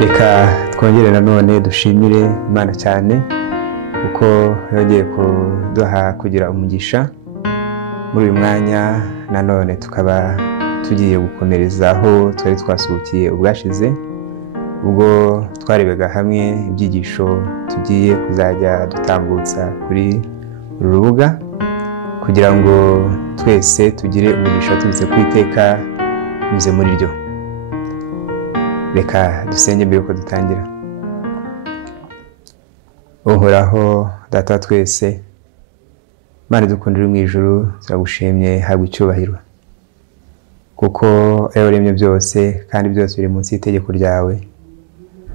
Reka twongere nanone dushimire Imana cyane kuko yongeye kuduha kugira umugisha muri uyu mwanya. Nanone tukaba tugiye gukomereza aho twari twasuhukiye ubwashize, ubwo twarebaga hamwe ibyigisho tugiye kuzajya dutambutsa kuri uru rubuga kugira ngo twese tugire umugisha tubize kwiteka binyuze muri ryo. Reka dusenge mbere ko dutangira. Uhoraho Data wa twese, Mana dukundira mu ijuru, turagushimye habwa icyubahiro kuko ewe waremye byose kandi byose biri munsi y'itegeko ryawe.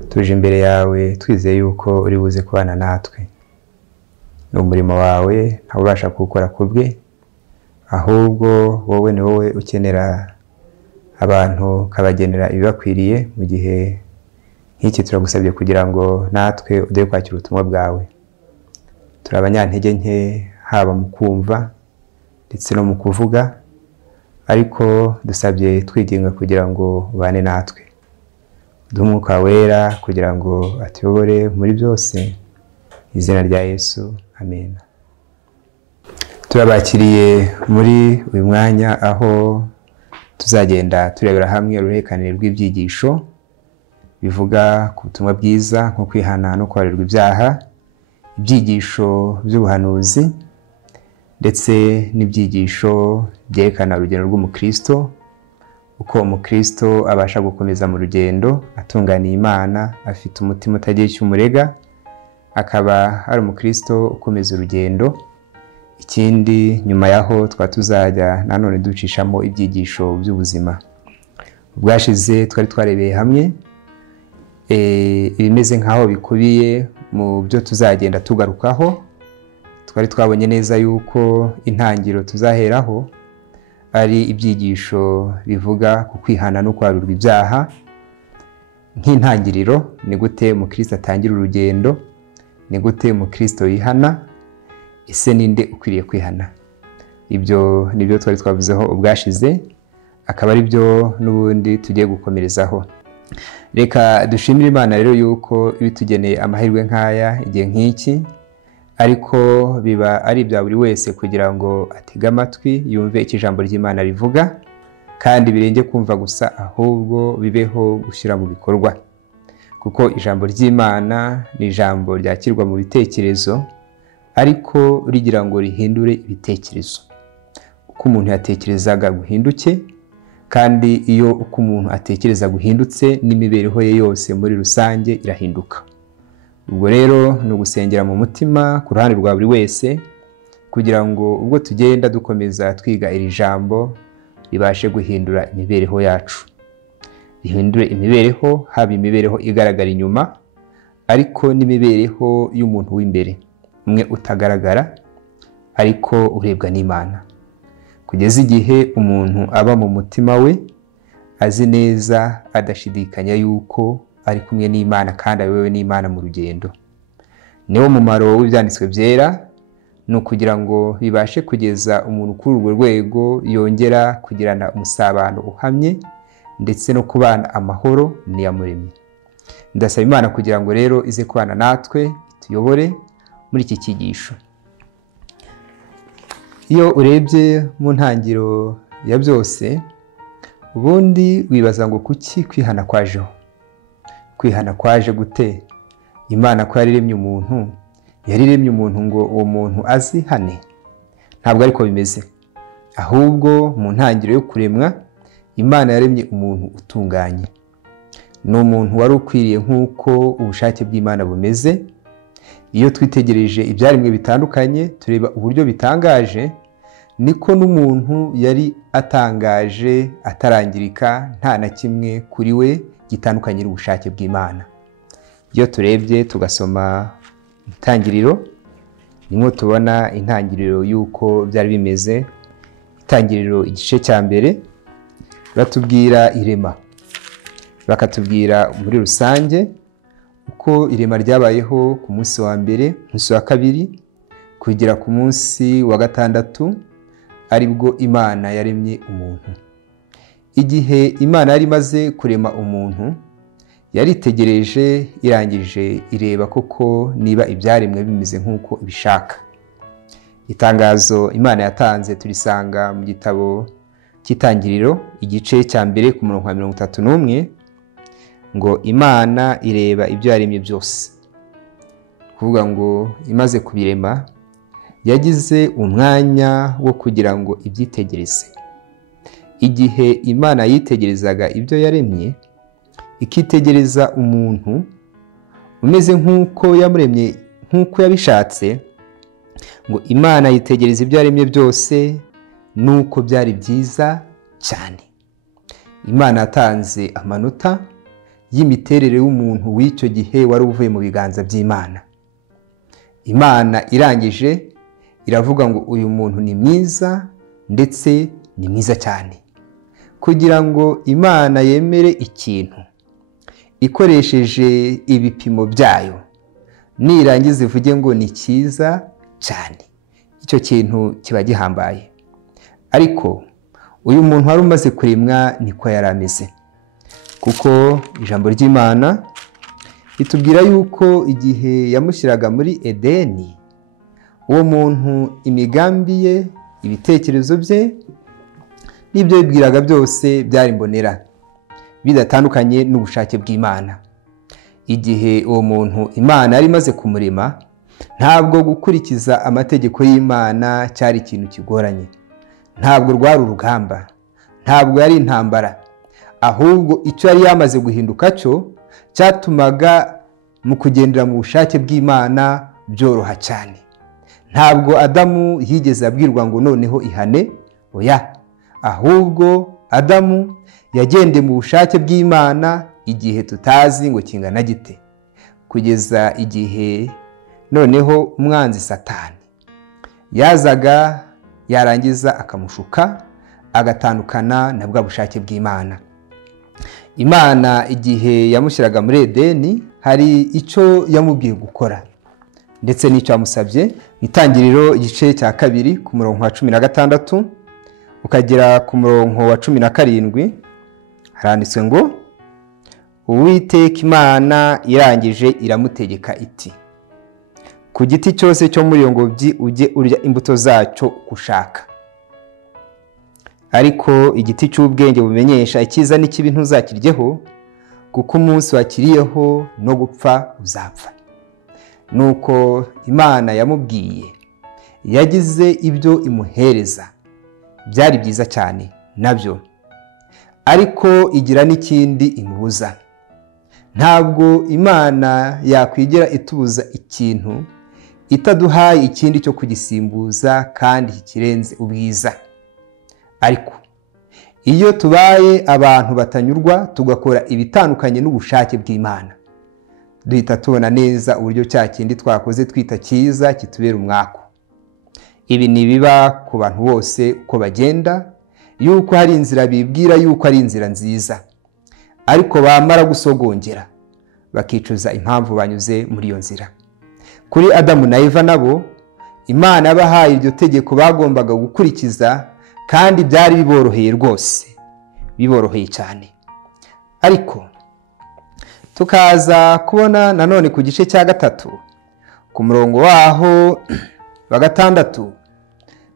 Tuje imbere yawe twizeye yuko uri buze kubana natwe. Ni umurimo wawe, ntabasha kuwukora kubwe, ahubwo wowe ni wowe ukenera abantu kabagenera ibibakwiriye mu gihe nk'iki. Turagusabye kugira ngo natwe ude kwakira ubutumwa bwawe. Turi abanyantege nke haba mu kumva ndetse no mu kuvuga, ariko dusabye twigenga kugira ngo ubane natwe. Duhe Umwuka wera kugira ngo atuyobore muri byose, izina rya Yesu, amen. Turabakiriye muri uyu mwanya aho tuzagenda turebera hamwe uruhererekane rw'ibyigisho bivuga ku butumwa bwiza nko kwihana no kubabarirwa ibyaha, ibyigisho by'ubuhanuzi ndetse n'ibyigisho byerekana urugendo rw'umukristo, uko umukristo abasha gukomeza mu rugendo atunganiye Imana, afite umutima utagira icyo umurega, akaba ari umukristo ukomeza urugendo. Ikindi nyuma yaho tuzajya nanone ducishamo ibyigisho by'ubuzima. Ubwashize twari twarebeye hamwe ibimeze nk'aho bikubiye mu byo tuzagenda tugarukaho. Twari twabonye neza yuko intangiriro tuzaheraho ari ibyigisho bivuga ku kwihana no kubabarirwa ibyaha. Nk'intangiriro, ni gute umukristo atangira urugendo, ni gute umukristo yihana, ese ninde ukwiriye kwihana. Ibyo nibyo twari twavuzeho ubwashize, akaba ari byo n'ubundi tugiye gukomerezaho. Reka dushimire Imana rero yuko ibitugeneye amahirwe nk'aya igihe nk'iki, ariko biba ari ibya buri wese kugira ngo atege amatwi yumve icyo ijambo ry'Imana rivuga, kandi birenge kumva gusa, ahubwo bibeho gushyira mu bikorwa, kuko ijambo ry'Imana ni ijambo ryakirwa mu bitekerezo, ariko rigira ngo rihindure ibitekerezo. Uko umuntu yatekerezaga guhinduke, kandi iyo uko umuntu atekereza guhindutse n'imibereho ye yose muri rusange irahinduka. Ubwo rero ni ugusengera mu mutima ku ruhande rwa buri wese kugira ngo ubwo tugenda dukomeza twiga iri jambo ribashe guhindura imibereho yacu, rihindure imibereho, haba imibereho igaragara inyuma, ariko n'imibereho y'umuntu w'imbere, umwe utagaragara ariko urebwa n'Imana, kugeza igihe umuntu aba mu mutima we azi neza adashidikanya yuko ari kumwe n'Imana kandi ayobowe n'Imana mu rugendo. Niwo mumaro w'ibyanditswe byera, ni ukugira ngo bibashe kugeza umuntu kuri urwo rwego, yongera kugirana umusabano uhamye ndetse no kubana amahoro n'Iyamuremye. Ndasaba Imana kugira ngo rero ize kubana natwe, ituyobore muri iki cyigisho. Iyo urebye mu ntangiriro ya byose, ubundi wibaza ngo kuki kwihana kwajeho. Kwihana kwaje gute? Imana ko yariremye umuntu, yariremye umuntu ngo uwo muntu azihane? Ntabwo ariko bimeze. Ahubwo mu ntangiriro yo kuremwa, Imana yaremye umuntu utunganye. Ni umuntu wari ukwiriye nk'uko ubushake bw'Imana bumeze. Iyo twitegereje ibyaremwe bitandukanye, tureba uburyo bitangaje, niko n'umuntu yari atangaje, atarangirika, nta na kimwe kuri we gitandukanye n'ubushake bw'Imana. Iyo turebye tugasoma intangiriro, nimwo tubona intangiriro y'uko byari bimeze. Intangiriro igice cya mbere batubwira irema, bakatubwira muri rusange uko irema ryabayeho ku munsi wa mbere, munsi wa kabiri, kugera ku munsi wa gatandatu, aribwo Imana yaremye umuntu. Igihe Imana yari imaze kurema umuntu, yaritegereje irangije ireba koko niba ibyaremwe bimeze nk'uko ibishaka. Itangazo Imana yatanze turisanga mu gitabo cy'Itangiriro igice cya mbere ku murongo wa 31 ngo Imana ireba ibyo yaremye byose. Kuvuga ngo imaze kubirema yagize umwanya wo kugira ngo ibyitegereze. Igihe Imana yitegerezaga ibyo yaremye, ikitegereza umuntu umeze nk'uko yamuremye nk'uko yabishatse, ngo Imana yitegereza ibyo yaremye byose nuko byari byiza cyane. Imana yatanze amanota y'imiterere y'umuntu w'icyo gihe wari uvuye mu biganza by'Imana. Imana irangije iravuga ngo uyu muntu ni mwiza ndetse ni mwiza cyane. Kugira ngo Imana yemere ikintu ikoresheje ibipimo byayo, nirangiza ivuge ngo ni cyiza cyane, icyo kintu kiba gihambaye. Ariko uyu muntu wari umaze kuremwa niko yari ameze, kuko ijambo ry'Imana ritubwira yuko igihe yamushyiraga muri Edeni, uwo muntu imigambi ye, ibitekerezo bye n'ibyo yibwiraga byose byari mbonera, bidatandukanye n'ubushake bw'Imana. Igihe uwo muntu Imana yari imaze kumurema, ntabwo gukurikiza amategeko y'Imana cyari ikintu kigoranye, ntabwo rwari urugamba, ntabwo yari intambara, ahubwo icyo yari yamaze guhinduka cyo cyatumaga mu kugendera mu bushake bw'Imana byoroha cyane. Ntabwo Adamu yigeze abwirwa ngo noneho ihane, oya, ahubwo Adamu yagendeye mu bushake bw'Imana igihe tutazi ngo kingana gite, kugeza igihe noneho umwanzi Satani yazaga yarangiza akamushuka agatandukana na bwa bushake bw'Imana. Imana igihe yamushyiraga muri Edeni hari icyo yamubwiye gukora ndetse n'icyo yamusabye. Itangiriro igice cya 2 ku murongo wa 16 ukagera ku murongo wa 17 haranditswe ngo Uwiteka Imana irangije iramutegeka iti, ku giti cyose cyo muri iyo ngobyi ujye urya imbuto zacyo ushaka, ariko igiti cy'ubwenge bumenyesha icyiza n'ikibi ntuzakiryeho, kuko umunsi wakiriyeho no gupfa uzapfa. Nuko Imana yamubwiye, yagize ibyo imuhereza byari byiza cyane nabyo, ariko igira n'ikindi imubuza. Ntabwo Imana yakwigira itubuza ikintu itaduhaye ikindi cyo kugisimbuza kandi kirenze ubwiza. Ariko iyo tubaye abantu batanyurwa tugakora ibitandukanye n'ubushake bw'Imana, duhita tubona neza uburyo cya kindi twakoze twita cyiza kitubera umwako. Ibi ni biba ku bantu bose uko bagenda, yuko hari inzira bibwira yuko ari inzira nziza, ariko bamara gusogongera bakicuza impamvu banyuze muri iyo nzira. Kuri Adamu na Eva nabo Imana yabahaye iryo tegeko bagombaga gukurikiza, kandi byari biboroheye rwose, biboroheye cyane. Ariko tukaza kubona nanone ku gice cya 3 ku murongo waho wa 6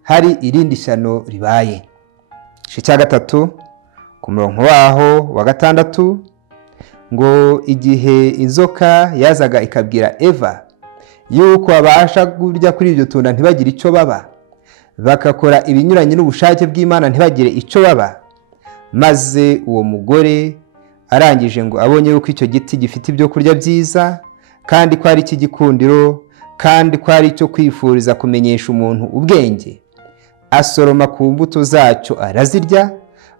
hari irindi shyano ribaye. Igice cya 3 ku murongo waho wa 6 ngo igihe inzoka yazaga ikabwira Eva yuko abasha kurya kuri iryo tunda ntibagire icyo baba, bakakora ibinyuranye n'ubushake bw'Imana ntibagire icyo baba, maze uwo mugore arangije ngo abonye yuko icyo giti gifite ibyo kurya byiza, kandi ko ari ikigikundiro, kandi ko ari icyo kwifuriza kumenyesha umuntu ubwenge, asoroma ku mbuto zacyo arazirya,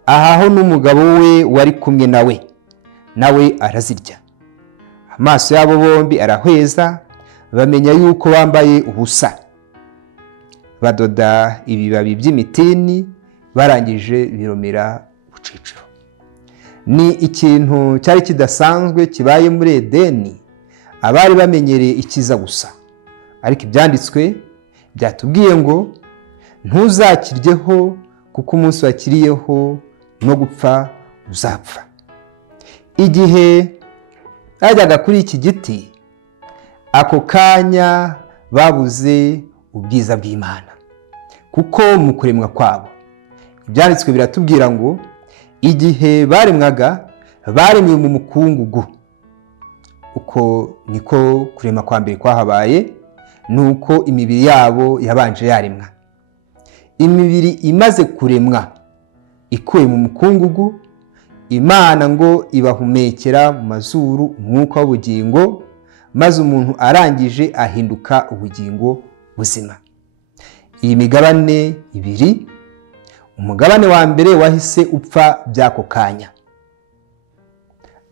ahaho n'umugabo we wari kumwe nawe arazirya. Amaso yabo bombi arahweza, bamenya yuko bambaye ubusa. Badoda ibibabi by'imitini, barangije biromera buciciro. Ni ikintu cyari kidasanzwe kibaye muri Edeni, abari bamenyereye ikiza gusa. Ariko ibyanditswe byatubwiye ngo ntuzakiryeho, kuko umunsi wakiriyeho no gupfa uzapfa. Igihe bajyaga kuri iki giti, ako kanya babuze ubwiza bw'Imana, kuko mu kuremwa kwabo ibyanditswe biratubwira ngo igihe baremwaga baremwe mu mukungugu. Uko niko kurema kwa mbere kwahabaye, nuko imibiri yabo yabanje yaremwa. Imibiri imaze kuremwa ikuye mu mukungugu, Imana ngo ibahumekera mu mazuru umwuka w'ubugingo, maze umuntu arangije ahinduka ubugingo buzima. Iyi migabane ibiri, umugabane wa mbere wahise upfa by'ako kanya,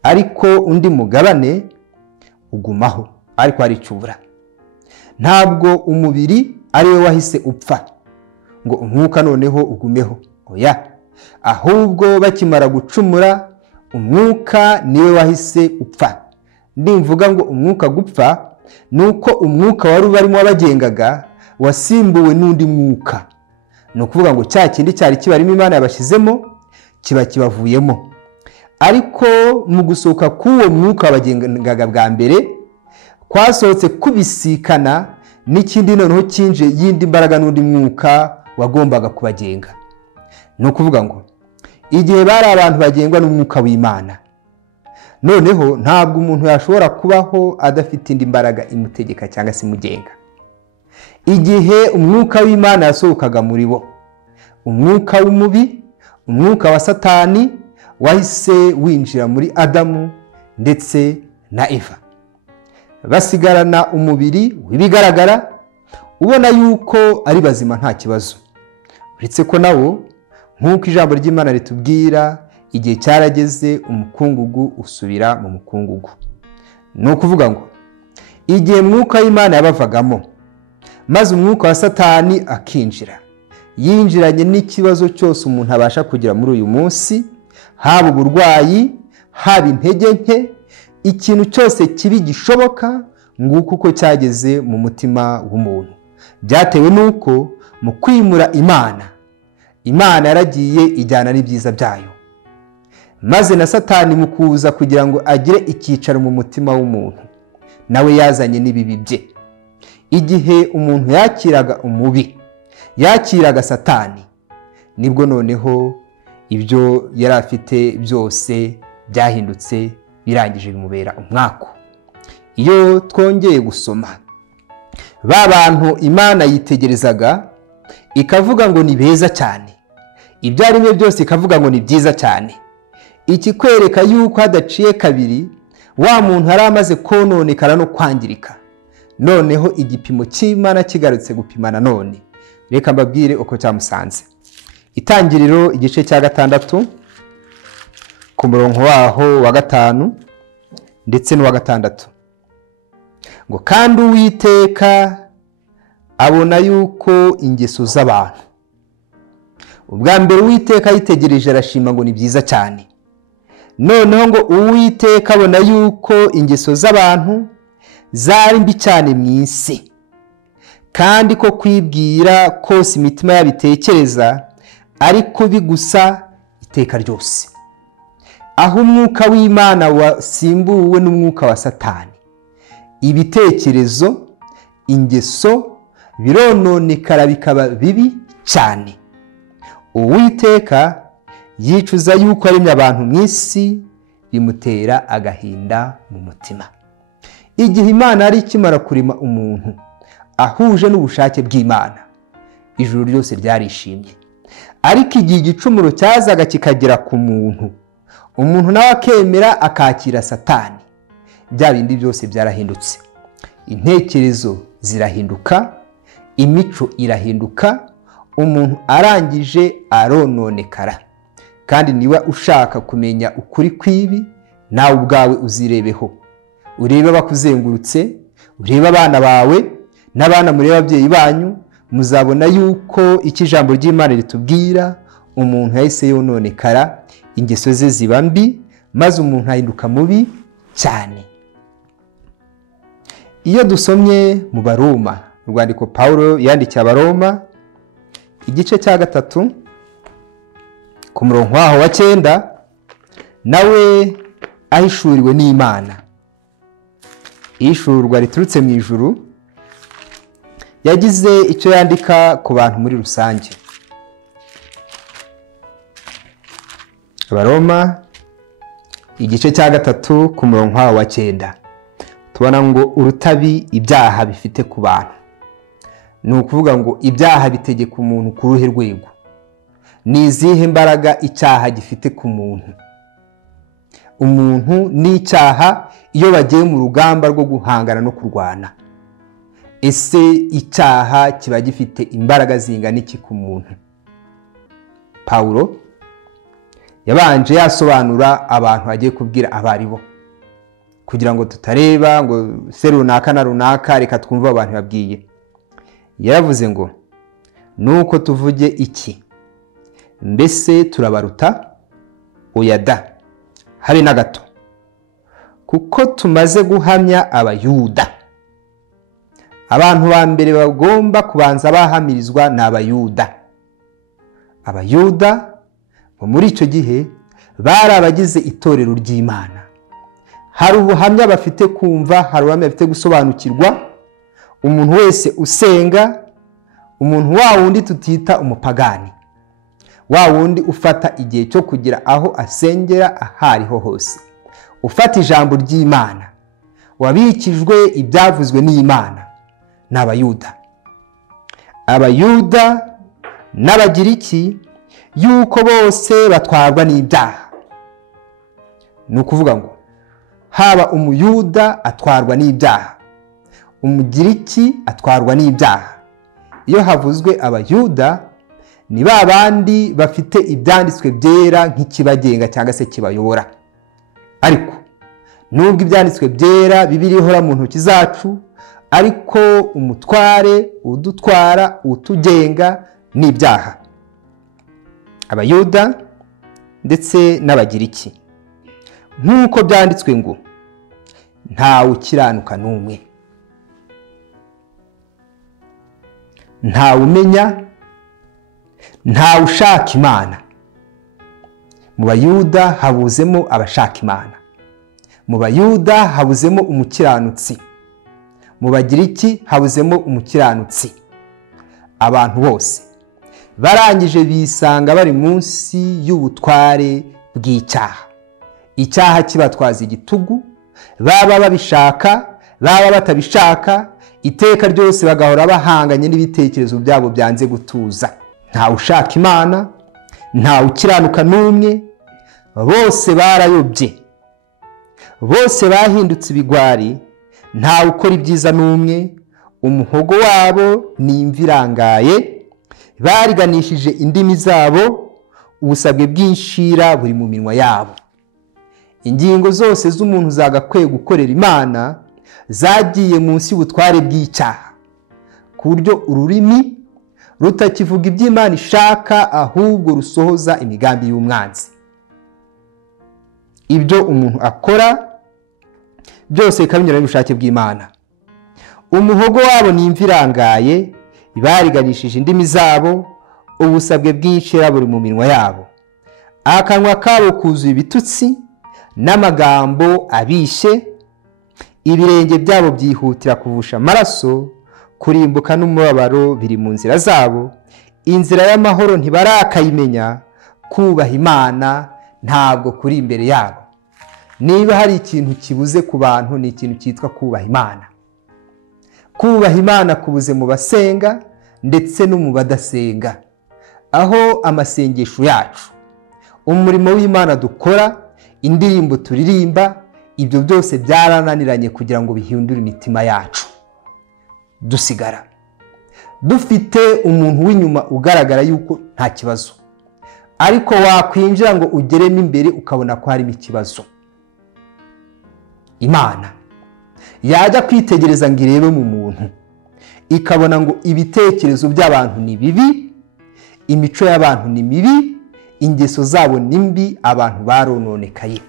ariko undi mugabane ugumaho, ariko ari cyubura. Ntabwo umubiri ari we wahise upfa ngo umwuka noneho ugumeho, oya, ahubwo bakimara gucumura umwuka niwe wahise upfa. Ndimvuga ngo umwuka gupfa, nuko umwuka wari ubarimo wabagengaga wasimbuwe n'undi mwuka. Ni ukuvuga ngo cya kindi cyari kibarimo Imana yabashyizemo kiba kibavuyemo, ariko mu gusohoka k'uwo mwuka wabagengaga bwa mbere kwasohotse kubisikana n'ikindi noneho kinje yindi mbaraga n'undi mwuka wagombaga kubagenga. Ni ukuvuga ngo igihe bari abantu bagengwa n'umwuka w'Imana, noneho ntabwo umuntu yashobora kubaho adafite indi mbaraga imutegeka cyangwa se imugenga. Igihe umwuka w'Imana yasohokaga muri bo, umwuka w'umubi, umwuka wa Satani wahise winjira muri Adamu ndetse na Eva, basigarana umubiri w'ibigaragara ubona yuko ari bazima nta kibazo, uretse ko nawo nk'uko ijambo ry'Imana ritubwira, igihe cyarageze umukungugu usubira mu mukungugu. Ni ukuvuga ngo igihe mwuka w'Imana yabavagamo, maze umwuka wa Satani akinjira, yinjiranye n'ikibazo cyose umuntu abasha kugira muri uyu munsi, haba uburwayi, haba intege nke, ikintu cyose kibi gishoboka, nguko uko cyageze mu mutima w'umuntu. Byatewe nuko mu kwimura Imana yaragiye ijyana n'ibyiza byayo, maze na Satani mu kuza kugira ngo agire icyicaro mu mutima w'umuntu, nawe yazanye n'ibibi bye. Igihe umuntu yakiraga umubi, yakiraga Satani, nibwo noneho ibyo yari afite byose byahindutse, birangije bimubera umwako. Iyo twongeye gusoma ba bantu Imana yitegerezaga ikavuga ngo ni beza cyane, ibyo ari byo byose ikavuga ngo ni byiza cyane, iki kwereka yuko hadaciye kabiri wa muntu yari amaze kononekara no kwangirika, noneho igipimo cy'Imana kigarutse gupima nanone. Reka mbabwire uko cyamusanze. Itangiriro igice cya 6 ku murongo waho wa 5 ndetse n'uwa 6, ngo kandi Uwiteka abona yuko ingeso z'abantu, ubwa mbere Uwiteka yitegereje arashima ngo ni byiza cyane, noneho ngo Uwiteka abona yuko ingeso z'abantu zari mbi cyane mu isi, kandi ko kwibwira kose imitima yabitekereza ariko bigusa iteka ryose. Aho umwuka w'Imana wasimbuwe n'umwuka wa Satani, ibitekerezo, ingeso birononekara bikaba bibi cyane. Uwiteka yicuza yuko aremye abantu mu isi, bimutera agahinda mu mutima. Igihe Imana yari ikimara kurema umuntu ahuje n'ubushake bw'Imana, ijuru ryose ryarishimye, ariko igihe igicumuro cyazaga kikagera ku muntu, umuntu nawe akemera akakira Satani, bya bindi byose byarahindutse. Intekerezo zirahinduka, imico irahinduka, umuntu arangije arononekara. Kandi niba ushaka kumenya ukuri kw'ibi, nawe ubwawe uzirebeho, urebe abakuzengurutse, urebe abana bawe n'abana mureba ababyeyi banyu, muzabona yuko iki ijambo ry'Imana ritubwira, umuntu yahise yononekara, ingeso ze ziba mbi, maze umuntu ahinduka mubi cyane. Iyo dusomye mu Baroma, urwandiko Pawulo yandikiye Abaroma igice cya 3 ku murongo waho wa 9, nawe ahishuriwe n'Imana ishurwa riturutse mu ijuru, yagize icyo yandika ku bantu muri rusange. Abaroma igice cya 3 ku murongo wa 9 tubona ngo urutabi ibyaha bifite ku bantu. Ni ukuvuga ngo ibyaha bitegeka umuntu ku ruhe rwego. Ni izihe mbaraga icyaha gifite ku muntu? Umuntu n'icyaha iyo bagiye mu rugamba rwo guhangana no kurwana, ese icyaha kiba gifite imbaraga zingana iki ku muntu? Paulo yabanje yasobanura abantu agiye kubwira abaribo, kugira ngo tutareba ngo se runaka na runaka reka twumva abantu babwiye. Yaravuze ngo nuko tuvuge iki? Mbese turabaruta? Oya da, habe na gato, kuko tumaze guhamya abayuda. Abantu ba mbere bagomba kubanza bahamirizwa ni abayuda. Abayuda muri icyo gihe bari abagize itorero ry'Imana. Hari ubuhamya bafite kumva, hari ubuhamya bafite gusobanukirwa. Umuntu wese usenga, umuntu wa wundi tutita umupagani, wa wundi ufata igihe cyo kugira aho asengera ahariho hose, ufata ijambo ry'Imana, wabikijwe ibyavuzwe n'Imana, ni abayuda. Abayuda n'Abagiriki yuko bose batwarwa n'ibyaha. Ni ukuvuga ngo haba umuyuda atwarwa n'ibyaha, umugiriki atwarwa n'ibyaha. Iyo havuzwe abayuda ni ba bandi bafite ibyanditswe byera nk'ikibagenga cyangwa se kibayobora. Ariko nubwo ibyanditswe byera Bibiliya ihora mu ntoki zacu, ariko umutware udutwara utugenga n'ibyaha. Abayuda ndetse n'Abagiriki, nk'uko byanditswe ngo ntawe ukiranuka n'umwe, ntawe umenya, ntawe ushaka Imana. Mu Bayuda habuzemo abashaka Imana, mu Bayuda habuzemo umukiranutsi, mu Bagiriki habuzemo umukiranutsi. Abantu bose barangije bisanga bari munsi y'ubutware bw'icyaha. Icyaha kibatwaza igitugu, baba babishaka baba batabishaka, iteka ryose bagahora bahanganye n'ibitekerezo byabo byanze gutuza. Ntawe ushaka Imana, ntawe ukiranuka n'umwe, bose barayobye, bose bahindutse ibigwari, ntawe ukora ibyiza n'umwe. Umuhogo wabo ni imvi irangaye, bariganishije indimi zabo, ubusabwe bw'inshira buri mu minwa yabo. Ingingo zose z'umuntu zagakwiye gukorera Imana zagiye munsi y'ubutware bw'icyaha, ku buryo ururimi rutakivuga iby'Imana ishaka, ahubwo rusohoza imigambi y'umwanzi. Ibyo umuntu akora byose bikabinyura n'ubushake bw'Imana. Umuhogo wabo ni imvi irangaye, bariganishije indimi zabo, ubusabwe bw'inshira buri mu minwa yabo. Akanwa kabo kuzuye ibitutsi n'amagambo abishe, ibirenge byabo byihutira kuvusha amaraso, kurimbuka n'umubabaro biri mu nzira zabo. Inzira y'amahoro ntibarakayimenya, kubaha Imana ntabwo kuri imbere yabo. Niba hari ikintu kibuze ku bantu, ni ikintu cyitwa kubaha Imana. Kubaha Imana kubuze mu basenga ndetse no mu badasenga. Aho amasengesho yacu, umurimo w'Imana dukora, indirimbo turirimba, ibyo byose byarananiranye kugira ngo bihindure imitima yacu. Dusigara dufite umuntu w'inyuma ugaragara yuko nta kibazo, ariko wakwinjira ngo ugeremo imbere ukabona ko harimo ikibazo. Imana yajya kwitegereza ngo irebe mu muntu, ikabona ngo ibitekerezo by'abantu ni bibi, imico y'abantu ni mibi, ingeso zabo ni mbi, abantu barononekaye.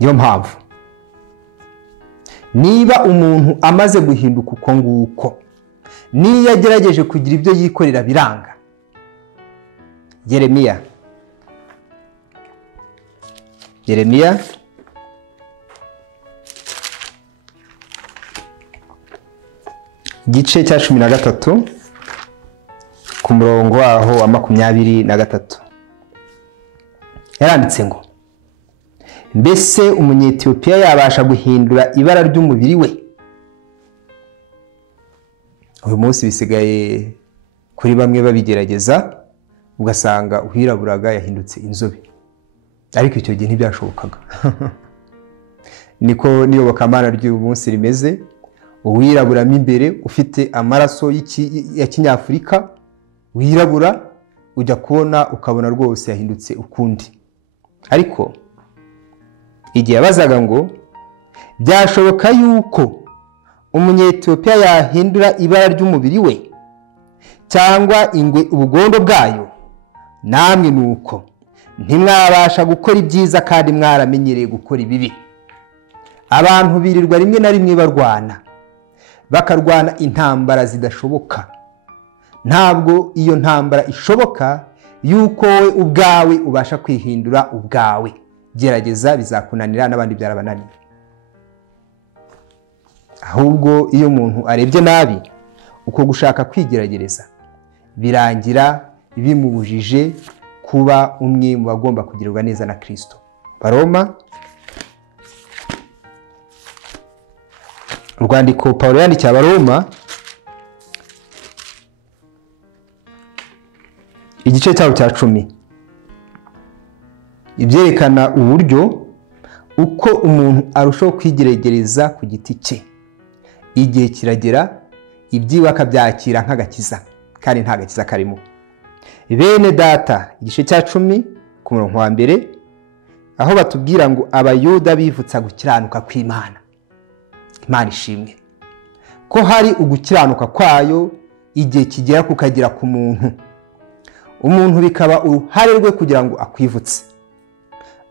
Niyo mpamvu niba umuntu amaze guhinduka uko nguko, niyo yagerageje kugira ibyo yikorera biranga. Yeremiya Yeremiya igice cya 13 ku murongo waho wa 23 yaranditse ngo mbese umunyetiyopiya yabasha guhindura ibara ry'umubiri we? Uyu munsi bisigaye kuri bamwe babigerageza ugasanga uhiraburaga yahindutse inzobe, ariko icyo gihe ntibyashobokaga. Niko n'iyobokamana ry'uyu munsi rimeze, uwiraburamo imbere ufite amaraso ya kinyafurika wirabura, ujya kubona ukabona rwose yahindutse ukundi. Ariko igihe yabazaga ngo byashoboka yuko umunyetiyopiya yahindura ibara ry'umubiri we cyangwa ingwe ubugondo bwayo, namwe nuko ntimwabasha gukora ibyiza kandi mwaramenyereye gukora ibibi. Abantu birirwa rimwe na rimwe barwana, bakarwana intambara zidashoboka. Ntabwo iyo ntambara ishoboka yuko we ubwawe ubasha kwihindura ubwawe. Gerageza bizakunanira n'abandi byarabananiye. Ahubwo iyo umuntu arebye nabi, uko gushaka kwigeragereza birangira bimubujije kuba umwe mu bagomba kugirirwa neza na Kristo. Baroma, urwandiko Pawulo yandikiye Abaroma igice cyaho cya 10, ibyerekana uburyo uko umuntu arushaho kwigeregereza ku giti cye. Igihe kiragera ibyiwe akabyakira nk'agakiza, kandi nta gakiza karimo. Bene data, igice cya 10 ku murongo wa mbere, aho batubwira ngo abayuda bivutsa gukiranuka kw'Imana. Imana ishimwe ko hari ugukiranuka kwayo igihe kigera kukagira ku muntu. Umuntu bikaba uruhare rwe kugira ngo akwivutse,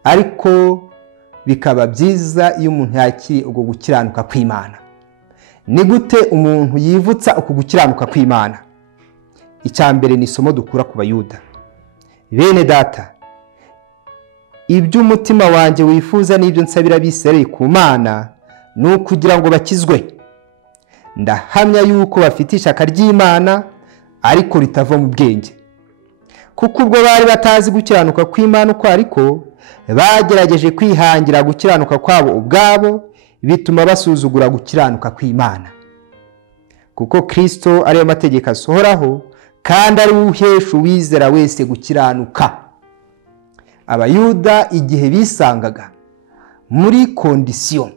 ariko bikaba byiza iyo umuntu yakiriye ubwo gukiranuka kw'Imana. Ni gute umuntu yivutsa uku gukiranuka kw'Imana? Icyambere ni isomo dukura ku bayuda. Bene data, ibyo umutima wanjye wifuza n'ibyo nsabira Abisirayeli ku Mana ni ukugira ngo bakizwe. Ndahamya yuko bafite ishyaka ry'Imana, ariko ritava mu bwenge. Kuko ubwo bari batazi gukiranuka kw'Imana uko ariko, bagerageje kwihangira gukiranuka kwabo ubwabo, bituma basuzugura gukiranuka kw'Imana. Kuko Kristo ariyo mategeko asohoraho, kandi ari uhesha uwizera wese gukiranuka. Abayuda igihe bisangaga muri kondisiyo,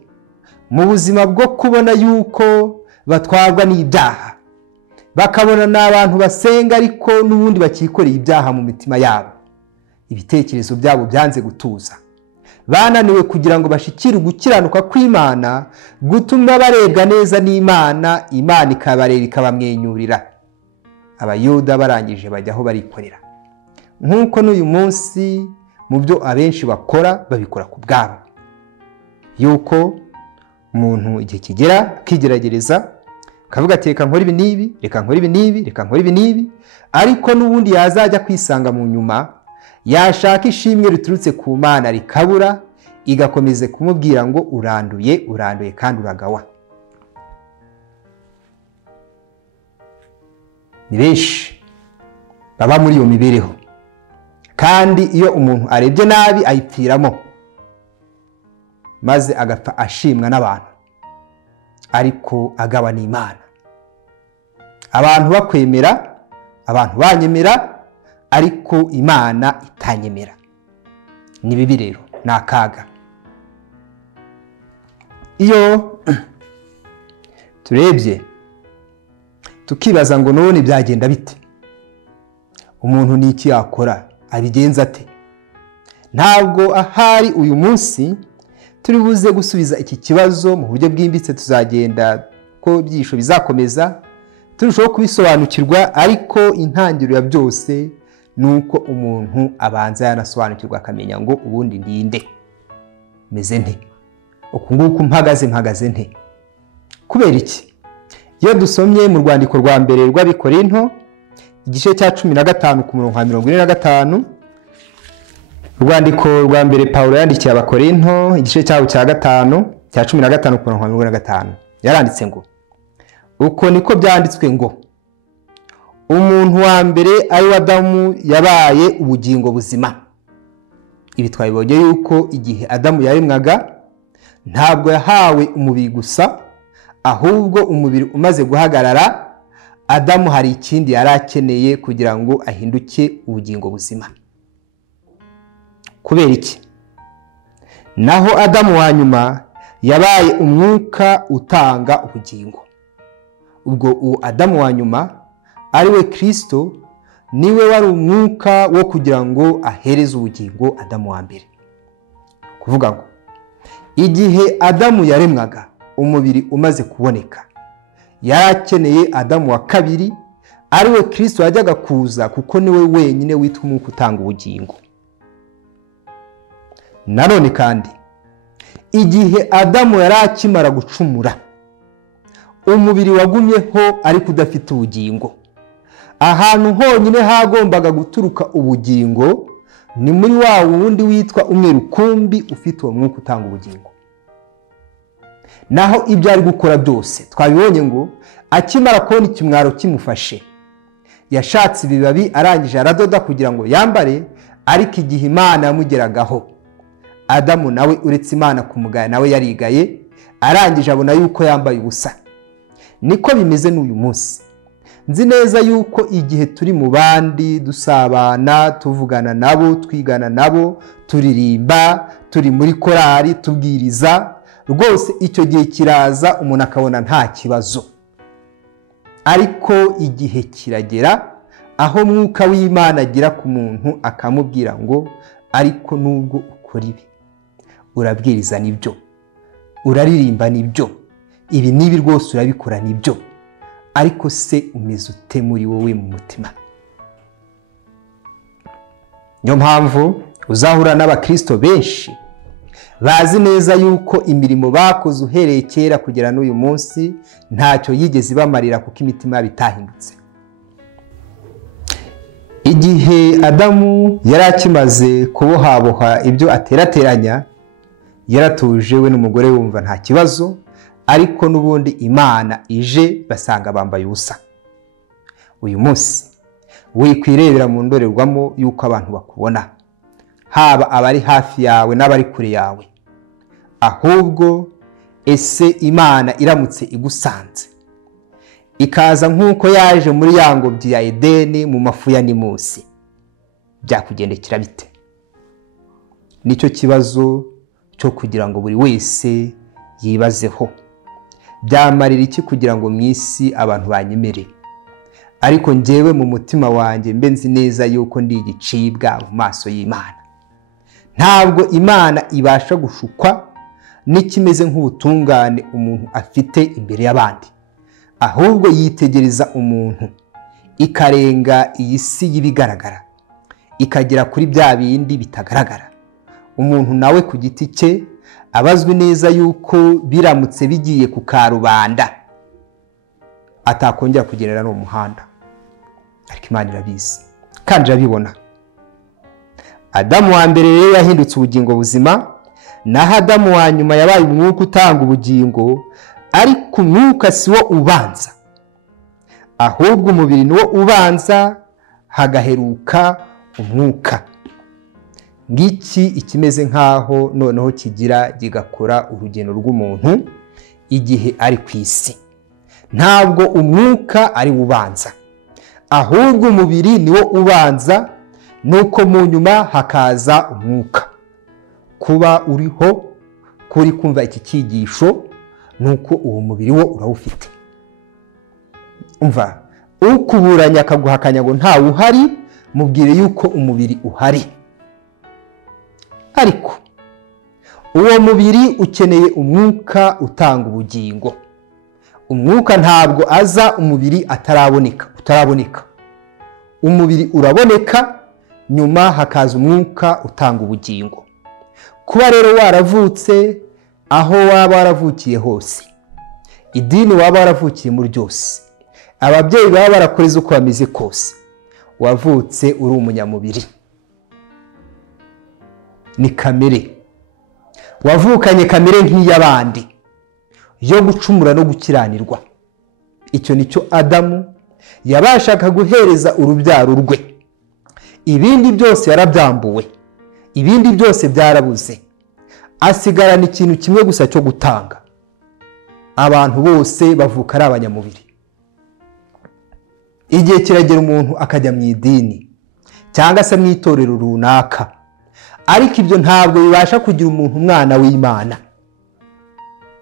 mu buzima bwo kubona yuko batwarwa n'ibyaha, bakabona n'abantu basenga ariko n'ubundi bakikoreye ibyaha mu mitima yabo, ibitekerezo byabo byanze gutuza. Bananiwe kugira ngo bashikire ugukiranuka kw'Imana gutuma barebwa neza n'Imana, Imana ikabareba ikabamwenyurira. Abayuda barangije bajyaho barikorera, nk'uko n'uyu munsi mu byo abenshi bakora babikora ku bwabo. Yuko umuntu igihe kigera kigeragereza kavuga ati reka nkora ibi n'ibi, reka nkora ibi n'ibi, reka nkora ibi n'ibi, ariko n'ubundi yazajya kwisanga mu nyuma yashaka ishimwe riturutse ku Mana rikabura, igakomeze kumubwira ngo uranduye, uranduye kandi uragawa. Ni benshi baba muri iyo mibereho, kandi iyo umuntu arebye nabi ayipfiramo, maze agapfa ashimwa n'abantu, ariko agawa n'Imana. Abantu bakwemera, abantu banyemera, ariko Imana itanyemera. Ni bibi rero, ni akaga. Iyo turebye tukibaza ngo none byagenda bite, umuntu ni iki yakora, abigenza ate? Ntabwo ahari uyu munsi turi buze gusubiza iki kibazo mu buryo bwimbitse. Tuzagenda ko byisho bizakomeza turushaho kubisobanukirwa, ariko intangiriro ya byose nuko umuntu abanza yanasobanukirwa akamenya ngo ubundi ndinde, meze nte, uku nguku mpagaze nte. Kubera iki? Iyo dusomye mu rwandiko rwa mbere rw'Abikorinto igice cya 15 ku murongo wa 45, Urwandiko rwa mbere Pawulo yandikiye Abakorinto igice cyawo cya 5 cya 15 ku murongo wa 5 yaranditse ngo uko niko byanditswe ngo umuntu wa mbere ari Adamu yabaye ubugingo buzima. Ibi twabibonye yuko igihe Adamu yaremwaga ntabwo yahawe umubiri gusa, ahubwo umubiri umaze guhagarara Adamu hari ikindi yari akeneye kugira ngo ahinduke ubugingo buzima. Kubera iki? Naho Adamu wa nyuma yabaye umwuka utanga ubugingo. Ubwo uwo Adamu wa nyuma ari we Kristo niwe wari umwuka wo kugira ngo ahereze ubugingo Adamu wa mbere. Kuvuga ngo igihe Adamu yaremwaga umubiri umaze kuboneka, yarakeneye Adamu wa kabiri ari we Kristo wajyaga kuza, kuko niwe wenyine witwa umwuka utanga ubugingo. Nanone kandi igihe Adamu yarakimara gucumura, umubiri wagumyeho ariko udafite ubugingo. Ahantu honyine hagombaga guturuka ubugingo ni muri wa wundi witwa umwe rukumbi ufite uwo mwuka utanga ubugingo. Naho ibyo ari gukora byose twabibonye ngo akimara kubona ikimwaro kimufashe, yashatse ibibabi arangije aradoda kugira ngo yambare, ariko igihe Imana yamugeragaho, Adamu nawe uretse Imana kumugaya nawe yarigaye, arangije abona yuko yambaye ubusa. Niko bimeze n'uyu munsi. Nzi neza yuko igihe turi mu bandi dusabana, tuvugana nabo, twigana nabo, turirimba, turi muri korari, tubwiriza, rwose icyo gihe kiraza umuntu akabona nta kibazo. Ariko igihe kiragera aho mwuka w'Imana agira ku muntu akamubwira ngo ariko nubwo ukora ibi, urabwiriza nibyo, uraririmba nibyo, ibi nibi rwose urabikora nibyo, ariko se umeze ute muri wowe mu mutima? Niyo mpamvu uzahura n'abakristo benshi bazi neza yuko imirimo bakoze uhereye kera kugera n'uyu munsi ntacyo yigeze bamarira, kuko imitima bitahindutse. Igihe Adamu yari akimaze kubohaboha ibyo aterateranya, yaratuje we n'umugore wumva nta kibazo, ariko n'ubundi Imana ije basanga bambaye ubusa. Uyu munsi wikwirebera mu ndorerwamo yuko abantu bakubona, haba abari hafi yawe n'abari kure yawe. Ahubwo ese Imana iramutse igusanze ikaza nk'uko yaje muri ya ngobyi ya Edeni mu mafu ya Nimusi, byakugendekera bite? Nicyo kibazo cyo kugira ngo buri wese yibazeho. Byamarira iki kugira ngo mu isi abantu banyemere, ariko njyewe mu mutima wanjye mbe nzi neza yuko ndi igicibwa mu maso y'Imana? Ntabwo Imana ibasha gushukwa n'ikimeze nk'ubutungane umuntu afite imbere y'abandi, ahubwo yitegereza umuntu ikarenga iyi si y'ibigaragara ikagera kuri bya bindi bitagaragara. Umuntu nawe ku giti cye abazwi neza yuko biramutse bigiye ku karubanda atakongera kugendera no muhanda, ariko Imana irabizi kandi irabibona. Adamu wa mbere rero yahindutse ubugingo buzima, naho Adamu wa nyuma yabaye umwuka utanga ubugingo, ariko umwuka si wo ubanza, ahubwo umubiri ni wo ubanza, hagaheruka umwuka. Ngiki ikimeze nkaho noneho kigira gigakora urugendo rw'umuntu igihe ari ku isi. Ntabwo umwuka ari ubanza, ahubwo umubiri ni wo ubanza, nuko mu nyuma hakaza umwuka. Kuba uriho kuri kumva iki cyigisho nuko uwo mubiri wo urawufite. Umva, ukuburanya akaguhakanya ngo ntawe uhari, mubwire yuko umubiri uhari. Ariko uwo mubiri ukeneye umwuka utanga ubugingo. Umwuka ntabwo aza umubiri utaraboneka. Umubiri uraboneka, nyuma hakaza umwuka utanga ubugingo. Kuba rero waravutse aho waba waravukiye hose, idini waba waravukiye muri ryose, ababyeyi baba barakoreza uko bameze kose, wavutse uri umunyamubiri. ni kamere, wavukanye kamere nk'iy'abandi yo gucumura no gukiranirwa. Icyo nicyo Adamu yabashaga guhereza urubyaro rwe. Ibindi byose yarabyambuwe, ibindi byose byarabuze, asigarana ikintu kimwe gusa cyo gutanga. Abantu bose bavuka ari abanyamubiri. Igihe kiragera umuntu akajya mu idini cyangwa se mu itorero runaka, ariko ibyo ntabwo bibasha kugira umuntu umwana w'Imana.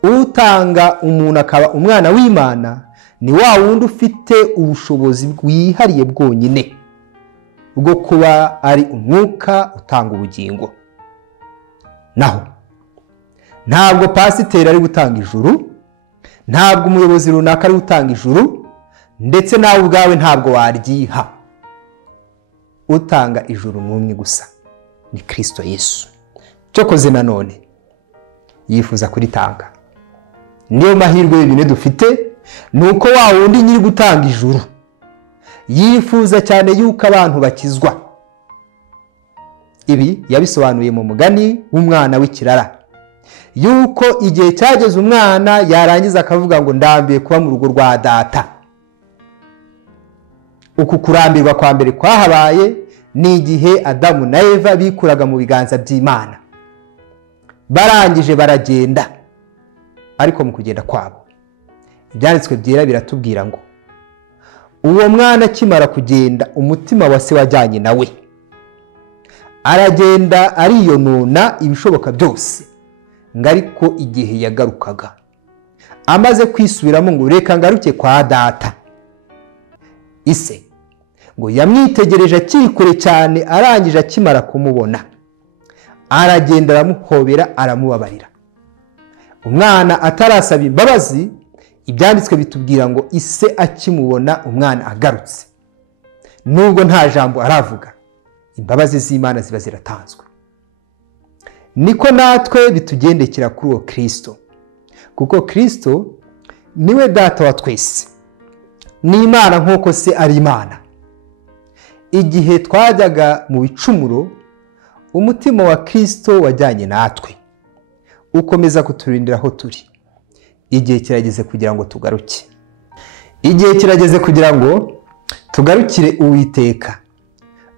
Utanga umuntu akaba umwana w'Imana ni wa wundi ufite ubushobozi bwihariye bwonyine bwo kuba ari umwuka utanga ubugingo. Naho ntabwo pasiteri ari gutanga ijuru, ntabwo umuyobozi runaka ari gutanga ijuru, ndetse nawe ubwawe ntabwo waryiha. Utanga ijuru n'umwe gusa, ni Kristo Yesu. Cyokoze nanone yifuza kuritanga. Niyo mahirwe y'ibintu dufite, nuko wa wundi nyiri gutanga ijuru yifuza cyane yuko abantu bakizwa. Ibi yabisobanuye mu mugani w'umwana w'ikirara, yuko igihe cyageze umwana yarangiza akavuga ngo ndambiye kuba mu rugo rwa data. Uku kurambirwa kwa mbere kwahabaye ni igihe Adamu na Eva bikuraga mu biganza by'Imana, barangije baragenda. Ariko mu kugenda kwabo, ibyanditswe byera biratubwira ngo uwo mwana akimara kugenda, umutima wa se wajyanye nawe, aragenda ariyonona ibishoboka byose. Ngo ariko igihe yagarukaga, amaze kwisubiramo ngo reka ngaruke kwa data, ise ngo yamwitegereje akiri kure cyane, arangije akimara kumubona aragenda aramuhobera, aramubabarira. Umwana atarasaba imbabazi, ibyanditswe bitubwira ngo ise akimubona umwana agarutse, nubwo nta jambo aravuga, imbabazi z'Imana ziba ziratanzwe. Niko natwe bitugendekera kuri uwo Kristo, kuko Kristo niwe data wa twese, ni Imana nk'uko se ari Imana. Igihe twajyaga mu bicumuro, umutima wa Kristo wajyanye natwe, ukomeza kuturindira aho turi. Igihe kirageze kugira ngo tugaruke. Igihe kirageze kugira ngo tugarukire Uwiteka,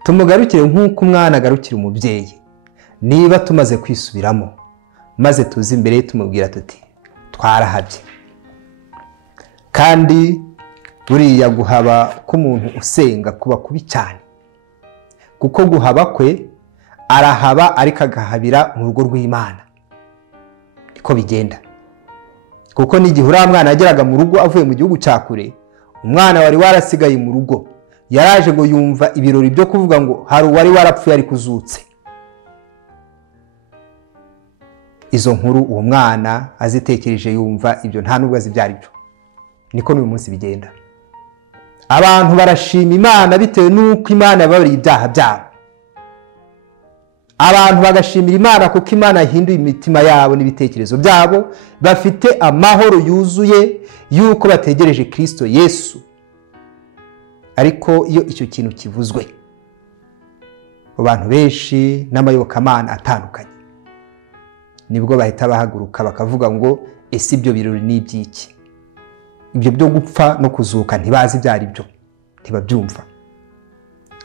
tumugarukire nk'uko umwana agarukira umubyeyi. Niba tumaze kwisubiramo, maze tuzi imbere ye tumubwira tuti twarahabye. Kandi buriya guhaba k'umuntu usenga kuba kubi cyane, kuko guhaba kwe arahaba ariko agahabira mu rugo rw'Imana. Niko bigenda, kuko n'igihe uriya mwana yageraga mu rugo avuye mu gihugu cya kure, umwana wari warasigaye mu rugo yaraje ngo yumva ibirori byo kuvuga ngo hari uwari warapfuye ari kuzutse. Izo nkuru uwo mwana azitekereje yumva ibyo nta nubwo azi byari byo. Niko n'uyu munsi bigenda. Abantu barashima Imana bitewe n'uko Imana yababariye ibyaha byabo. Abantu bagashimira Imana kuko Imana yahinduye imitima yabo n'ibitekerezo byabo, bafite amahoro yuzuye yuko bategereje Kristo Yesu. Ariko iyo icyo kintu kivuzwe, abantu benshi n'amayobokamana atandukanye nibwo bahita bahaguruka bakavuga ngo ese ibyo birori ni iby'iki? Ibyo byo gupfa no kuzuka ntibazi ibyo ari byo, ntibabyumva.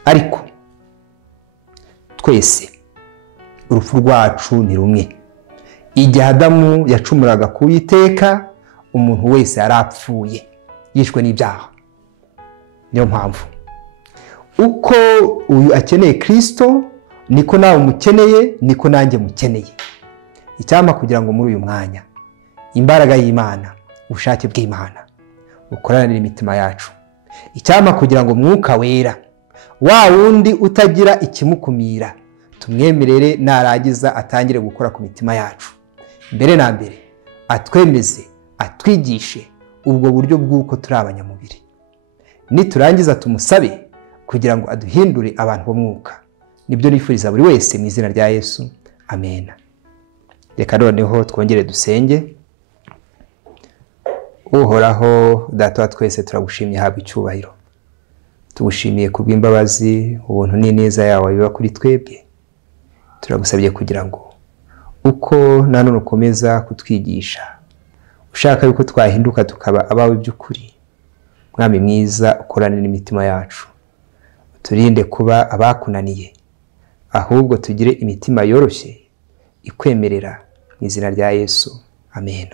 Ariko twese urupfu rwacu ni rumwe. Igihe Adamu yacumuraga ku Uwiteka, umuntu wese yarapfuye, yishwe n'ibyaha. Niyo mpamvu uko uyu akeneye Kristo, niko nawe umukeneye, niko nanjye mukeneye. Icyampa kugira ngo muri uyu mwanya imbaraga y'Imana, ubushake bw'Imana bukoranire imitima yacu. Icyampa kugira ngo Mwuka Wera, wa wundi utagira ikimukumira, tumwemerere narangiza atangire gukora ku mitima yacu. Mbere na mbere atwemeze, atwigishe ubwo buryo bw'uko turi abanyamubiri. Niturangiza tumusabe kugira ngo aduhindure abantu b'umwuka. Nibyo nifuriza buri wese mu izina rya Yesu. Amen. Reka noneho twongere dusenge. Uhoraho Data wa twese, turagushimye, habwa icyubahiro. Tugushimiye kubw'imbabazi, ubuntu n'ineza yawe biba kuri twebwe. turagusabye kugira ngo uko nanone ukomeza kutwigisha ushaka yuko twahinduka tukaba abawe by'ukuri, Mwami mwiza ukorane n'imitima yacu, turinde kuba abakunaniye, ahubwo tugire imitima yoroshye ikwemerera mu izina rya Yesu. Amen.